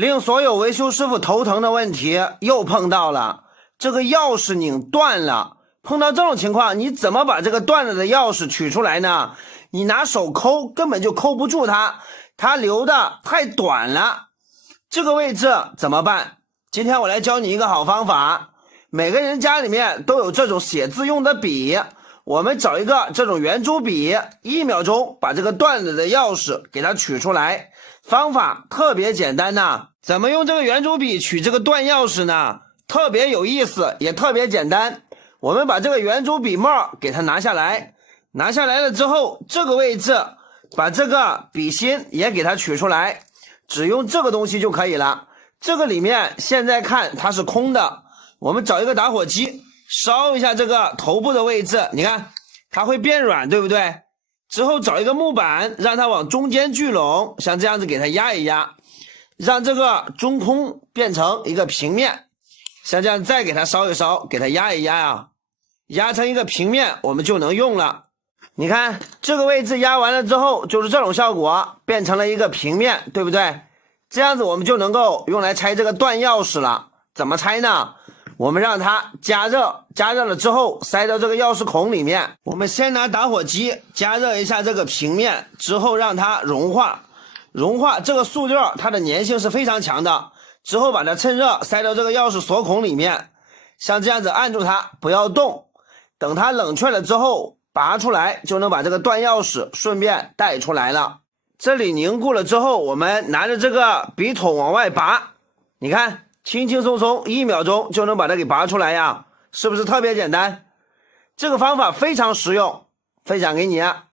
令所有维修师傅头疼的问题又碰到了，这个钥匙拧断了。碰到这种情况，你怎么把这个断了的钥匙取出来呢？你拿手抠根本就抠不住它，它留的太短了。这个位置怎么办？今天我来教你一个好方法。每个人家里面都有这种写字用的笔，我们找一个这种圆珠笔，1秒钟把这个断了的钥匙给它取出来。方法特别简单呐。怎么用这个圆珠笔取这个断钥匙呢？特别有意思，也特别简单。我们把这个圆珠笔帽给它拿下来，拿下来了之后，这个位置把这个笔芯也给它取出来，只用这个东西就可以了。这个里面现在看它是空的，我们找一个打火机烧一下这个头部的位置，你看它会变软，对不对？之后找一个木板，让它往中间聚拢，像这样子给它压一压，让这个中空变成一个平面，像这样再给它烧一烧，给它压一压啊，压成一个平面，我们就能用了。你看这个位置压完了之后就是这种效果，变成了一个平面，对不对？这样子我们就能够用来拆这个断钥匙了。怎么拆呢？我们让它加热，加热了之后塞到这个钥匙孔里面。我们先拿打火机加热一下这个平面，之后让它融化。融化这个塑料它的粘性是非常强的，之后把它趁热塞到这个钥匙锁孔里面，像这样子按住它不要动，等它冷却了之后拔出来，就能把这个断钥匙顺便带出来了。这里凝固了之后，我们拿着这个笔筒往外拔，你看轻轻松松1秒钟就能把它给拔出来呀，是不是特别简单？这个方法非常实用，分享给你啊。